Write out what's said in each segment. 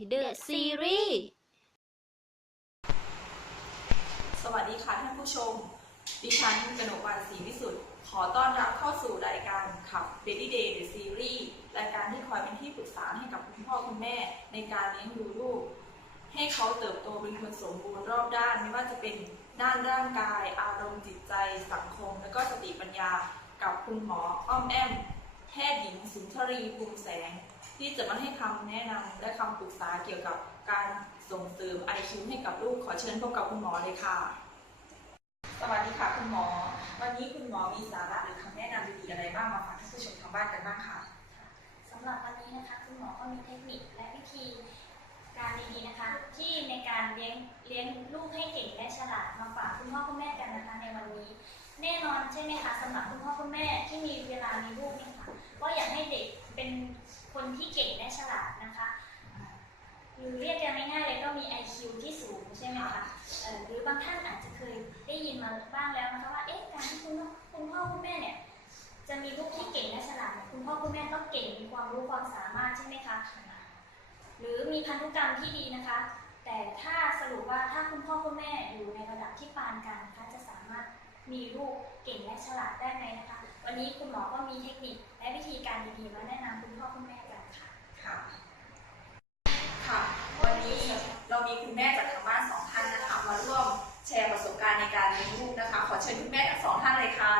The Series สวัสดีค่ะท่านผู้ชม ดิฉันกนกวันศรีวิสุทธิ์ ขอต้อนรับเข้าสู่รายการขับ Baby Day The Series รายการที่คอยเป็นที่ปรึกษาให้กับคุณพ่อคุณแม่ในการเลี้ยงดูลูก ให้เขาเติบโตเป็นคนสมบูรณ์รอบด้านไม่ว่าจะเป็นด้านร่างกาย อารมณ์จิตใจ สังคม และก็สติปัญญา กับคุณหมออ้อมแอมแพทย์หญิงสุนทรีภูมิแสง ที่จะมาให้คำแนะนำและคำปรึกษาเกี่ยวกับการส่งเสริม IQ ให้กับลูกขอเชิญพบกับคุณหมอเลยค่ะ สวัสดีค่ะคุณหมอ วันนี้คุณหมอมีสาระหรือคำแนะนำดีๆอะไรบ้างมาฝากท่านผู้ชมทางบ้านกันบ้างคะสำหรับวันนี้นะคะคุณหมอก็มีเทคนิคและวิธีการดีๆนะคะ ที่ในการเลี้ยงเลี้ยงลูกให้เก่งและฉลาดมาฝากคุณพ่อคุณแม่กันนะคะในวันนี้ แน่นอนใช่ไหมคะสำหรับคุณพ่อคุณแม่ที่มีเวลามีลูกเนี่ยค่ะก็อยากให้เด็กเป็น คนที่เก่งและฉลาดนะคะหรือเรียกกันง่ายๆเลยก็มี IQ ที่สูงใช่ไหมคะหรือบางท่านอาจจะเคยได้ยินมาบ้างแล้วนะคะว่าเอ๊ะการที่คุณคุณพ่อคุณแม่เนี่ยจะมีลูกที่เก่งและฉลาดคุณพ่อคุณแม่ต้องเก่งมีความรู้ความสามารถใช่ไหมคะหรือมีพันธุกรรมที่ดีนะคะ แต่ถ้าสรุปว่าถ้าคุณพ่อคุณแม่อยู่ในระดับที่ปานกลางนะคะจะสามารถมีลูกเก่งและฉลาดได้ไหมนะคะ วันนี้คุณหมอก็มีเทคนิคและวิธีการดีๆมาแนะนำ ชิญคุณแม่ทั้งสองท่านเลยค่ะ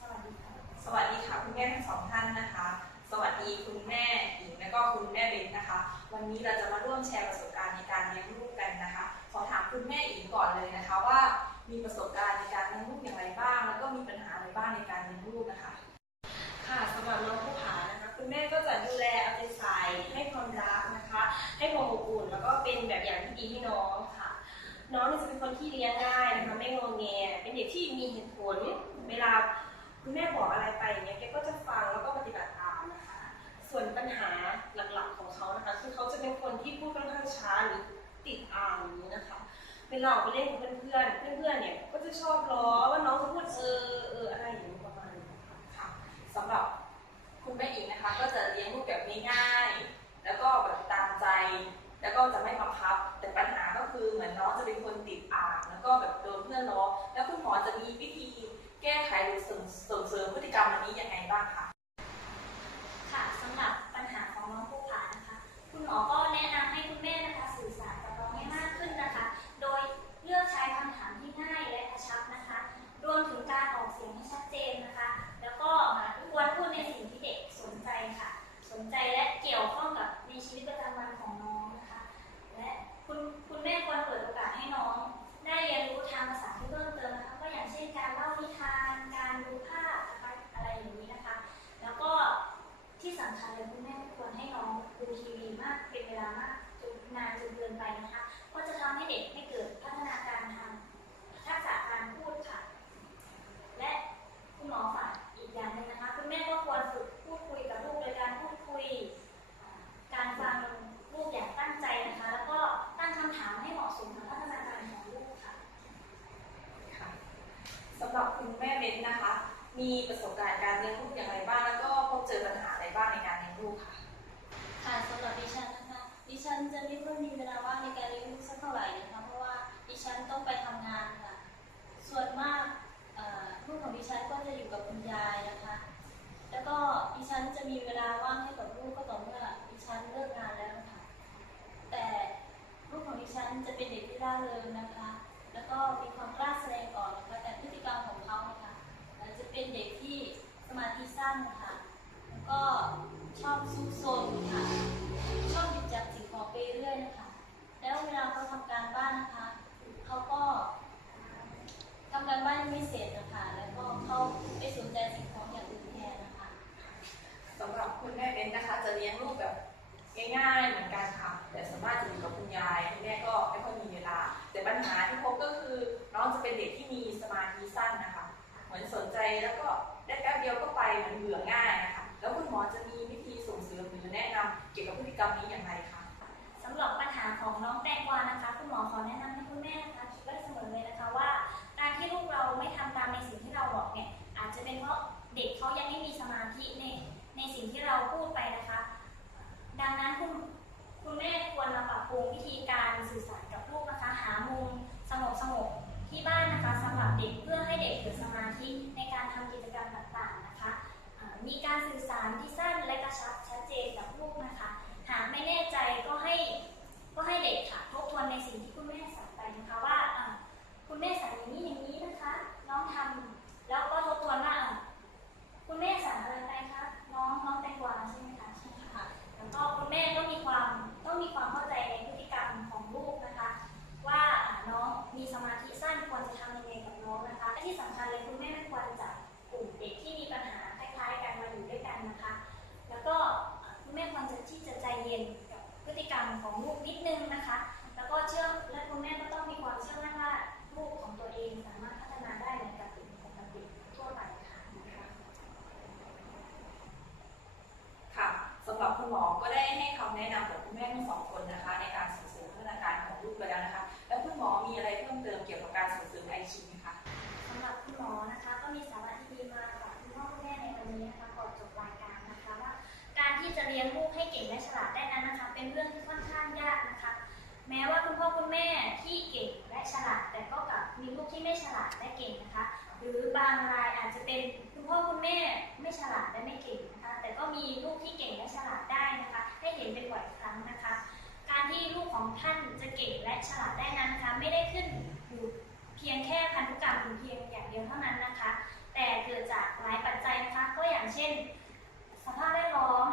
สวัสดีค่ะ สวัสดีค่ะคุณแม่ทั้งสองท่านนะคะ สวัสดีคุณแม่หญิงและก็คุณแม่เบนนะคะ วันนี้เราจะมาร่วมแชร์ประสบการณ์ในการเลี้ยงลูกกันนะคะ ขอถามคุณแม่หญิงก่อนเลยนะคะว่า มีประสบการณ์ในการเลี้ยงลูกอย่างไรบ้าง แล้วก็มีปัญหาอะไรบ้างในการเลี้ยงลูกนะคะ ค่ะสำหรับน้องผู้ผานะคะ คุณแม่ก็จะดูแลเอาใจใส่ให้ความรักนะคะ ให้ความอบอุ่นแล้วก็เป็นแบบอย่างที่ดีให้น้อง น้องเนี่ยจะเป็นคนที่เลี้ยงง่ายนะคะไม่งงแงเป็นเด็กที่มีเหตุผล เวลาคุณแม่บอกอะไรไปอย่างเงี้ยแกก็จะฟังแล้วก็ปฏิบัติตามนะคะ ส่วนปัญหาหลักๆของเขานะคะคือเขาจะเป็นคนที่พูดค่อนข้างช้าหรือติดอ่านอย่างนี้นะคะเวลาออกไปเล่นกับเพื่อนๆเพื่อนๆเนี่ยก็จะชอบล้อว่าน้องจะพูดเออเอออะไรอย่างนี้ประมาณนี้ค่ะสำหรับคุณแม่หญิงนะคะ ก็จะเลี้ยงลูกแบบง่ายๆแล้วก็แบบตามใจ แล้วก็จะไม่บังคับ นเพื่อนล้อแล้วคุณหมอจะมีวิธีแก้ไขหรือส่งเสริมพฤติกรรมอันนี้ยังไงบ้างคะค่ะสำหรับปัญหาของน้องผู้ผานะคะ คุณหมอก็ การเลี้ยงลูกสักเท่าไหร่นะคะเพราะว่าดิฉันต้องไปทำงานค่ะ ส่วนมากลูกของดิฉันก็จะอยู่กับคุณยายนะคะ แล้วก็ดิฉันจะมีเวลาว่างให้กับลูกก็ต่อเมื่อดิฉันเลิกงานแล้วนะคะแต่ลูกของดิฉันจะเป็นเด็กที่ร่าเริงนะคะ แล้วก็มีความกล้าแสดงออกนะคะแต่พฤติกรรมของเขานะคะเอ่อจะเป็นเด็กที่สมาธิสั้นนะคะแล้วก็ชอบซุกซนค่ะ ชอบหยิบจับสิ่งของไปเรื่อยนะคะ แล้วเวลาเขาทำการบ้านนะคะ เขาก็ทำกานไม่เสร็จนะคะ แล้วก็เขาไปสนใจสิ่งของอย่างอื่นแทนนะคะ สำหรับคุณแม่เบนนะคะ จะเลี้ยงลูกแบบง่ายๆเหมือนกันค่ะ แต่ส่วนมากจะอยู่กับคุณยายคุณแม่ก็ไม่ค่อยมีเวลา แต่ปัญหาที่พบก็คือน้องจะเป็นเด็กที่มีสมาธิสั้นนะคะ เหมือนสนใจแล้วก็ เด็กเขายังไม่มีสมาธิในในสิ่งที่เราพูดไปนะคะ ดังนั้นคุณคุณแม่ควรมาปรับปรุงวิธีการสื่อสารกับลูกนะคะ หามุมสงบสงบที่บ้านนะคะสำหรับเด็กเพื่อให้เด็กเกิดสมาธิในการทำกิจกรรมต่างๆนะคะ มีการสื่อสารที่สั้นและกระชับชัดเจนกับลูกนะคะ หากไม่แน่ใจก็ให้ก็ให้เด็กค่ะทบทวนในสิ่งที่คุณแม่สั่งไปนะคะว่าคุณแม่สั่ง พฤติกรรมของลูกนิดนึงนะคะ แล้วก็เชื่อและคุณแม่ก็ต้องมีความเชื่อมั่นว่าลูกของตัวเองสามารถพัฒนาได้เหมือนกับเด็กปกติทั่วไปค่ะนะคะค่ะสำหรับคุณหมอก็ได้ให้คำแนะนำกับคุณแม่ทั้งสองคนนะคะ ในการส่งเสริมพัฒนาการของลูกไปแล้วนะคะ แล้วคุณหมอมีอะไรเพิ่มเติมเกี่ยวกับการส่งเสริมไอคิวไหมคะสำหรับคุณหมอนะคะ ก็มีสาระที่ดีมาฝากคุณพ่อคุณแม่ในวันนี้นะคะก่อนจบรายการนะคะว่า การที่จะเลี้ยงลูกให้เก่งและฉลาดได้นั้นนะคะ เป็นเรื่องที่ค่อนข้างยากนะคะ แม้ว่าคุณพ่อคุณแม่ที่เก่งและฉลาด แต่ก็กลับมีลูกที่ไม่ฉลาดและเก่งนะคะ หรือบางรายอาจจะเป็นคุณพ่อคุณแม่ไม่ฉลาดและไม่เก่งนะคะ แต่ก็มีลูกที่เก่งและฉลาดได้นะคะ ให้เห็นเป็นบ่อยครั้งนะคะ การที่ลูกของท่านจะเก่งและฉลาดได้นั้นนะคะไม่ได้ขึ้นอยู่เพียงแค่พันธุกรรมเพียงอย่างเดียวเท่านั้นนะคะ แต่เกิดจากหลายปัจจัยนะคะ ก็อย่างเช่น สภาพแวดล้อม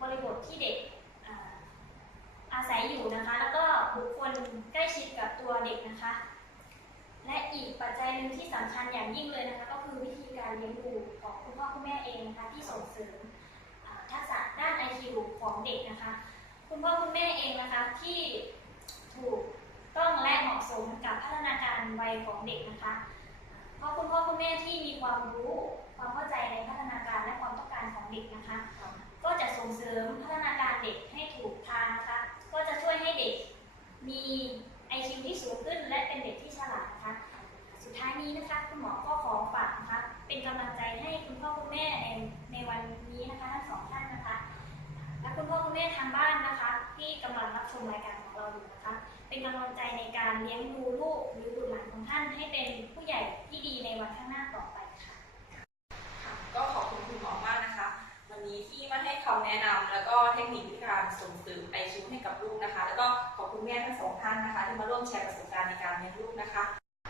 บริบทที่เด็ก ศัยอยู่นะคะ แล้วก็บุคคลใกล้ชิดกับตัวเด็กนะคะ และอีกปัจจัยหนึ่งที่สำคัญอย่างยิ่งเลยนะคะ ก็คือวิธีการเลี้ยงดูของคุณพ่อคุณแม่เองนะคะที่ส่งเสริมทักษะด้าน IQ ของเด็กนะคะ คุณพ่อคุณแม่เองนะคะที่ถูกต้องและเหมาะสมกับพัฒนาการวัยของเด็กนะคะเพราะคุณพ่อคุณแม่ที่มีความรู้ ความเข้าใจในพัฒนาการและความต้องการของเด็กนะคะ ก็จะส่งเสริมพัฒนาการเด็กให้ถูกทางนะคะ ก็จะช่วยให้เด็ก มี IQ ที่สูงขึ้น และเป็นเด็กที่ฉลาดนะคะ สุดท้ายนี้นะคะคุณหมอก็ขอฝากนะคะเป็นกำลังใจให้คุณพ่อคุณแม่ในในวันนี้นะคะทั้งสองท่านนะคะ และคุณพ่อคุณแม่ทางบ้านนะคะ ที่กำลังรับชมรายการของเราอยู่นะคะ เป็นกำลังใจในการเลี้ยงดูลูกหรือบุตรหลานของท่านให้เป็นผู้ใหญ่ที่ดีในวันข้างหน้าต่อไปค่ะก็ขอบคุณคุณหมอมากนะคะ วันนี้ที่มาให้คำแนะนำแล้วก็เทคนิควิธีการส่งเสริมไอคิวให้กับลูกนะคะ แล้วก็ ท่นนะคะที่มาร่วมแชร์ประสบการณ์ในการเลี้ยงลูกนะคะ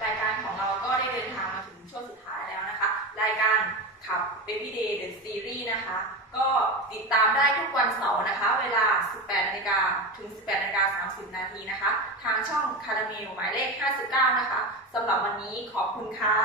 รายการของเราก็ได้เดินทางมาถึงช่วงสุดท้ายแล้วนะคะ รายการขับ Baby Day The Series นะคะ ก็ติดตามได้ทุกวันเสาร์นะคะ เวลา 18นาฬิกาถึง 18นาฬิกา30 นาทีนะคะ ทางช่องคาราเมลหมายเลข 59 นะคะสำหรับวันนี้ขอบคุณค่ะ